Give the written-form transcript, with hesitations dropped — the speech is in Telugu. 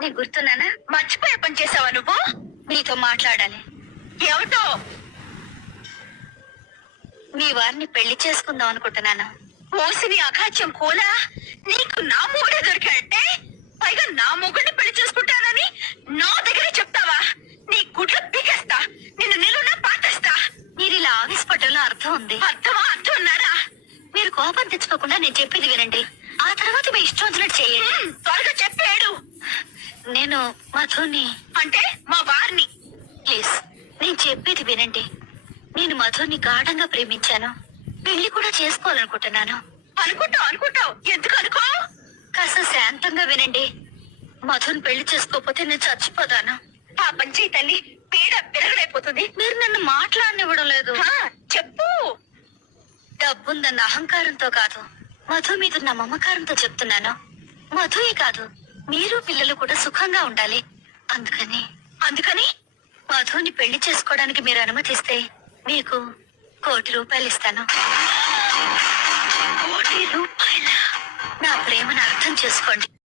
నీకు గుర్తున్నానా? మర్చిపోయే పని చేసావా నువ్వు? నీతో మాట్లాడాలి. ఏమిటో? మీ వారిని పెళ్లి చేసుకుందాం అనుకుంటున్నాను. ఓసిని అఘాత్యం కోలా, నీకు నా మొగుడే దొరికాడంటే, పైగా నా మొగుడిని పెళ్లి చేసుకుంటానని నా దగ్గరే చెప్తావా? నీ గుడ్లు పీకేస్తా, నిన్ను నిలువునా పాతేస్తా. మీరు ఇలా ఆవేశపడ్డంలో అర్థం ఉంది. అర్థమా? అర్థం ఉన్నారా? మీరు కోపం తెచ్చుకోకుండా నేను చెప్పేది వినండి. ఆ తర్వాత మీ ఇష్టం వచ్చినట్టు చేయండి. త్వరగా చెప్పాడు. నేను మధుని. అంటే మా వారిని. ప్లీజ్, నేను చెప్పేది వినండి. నేను మధుని గాఢంగా ప్రేమించాను. పెళ్లి కూడా చేసుకోవాలనుకుంటున్నాను. అనుకుంటావు. ఎందుకు అనుకో? కాస్త శాంతంగా వినండి. మధుని పెళ్లి చేసుకోకపోతే నేను చచ్చిపోతాను. ఆ పంచి తల్లి పీడ పిరగడైపోతుంది. మీరు నన్ను మాట్లాడనివ్వడం లేదు. చెప్పు. డబ్బుందన్న అహంకారంతో కాదు, మధు మీద నా మమకారంతో చెప్తున్నాను. మధుయే కాదు, మీరు పిల్లలు కూడా సుఖంగా ఉండాలి. అందుకని మధుని పెళ్లి చేసుకోవడానికి మీరు అనుమతిస్తే మీకు ₹1,00,00,000 ఇస్తాను. ₹1,00,00,000? నా ప్రేమను అర్థం చేసుకోండి.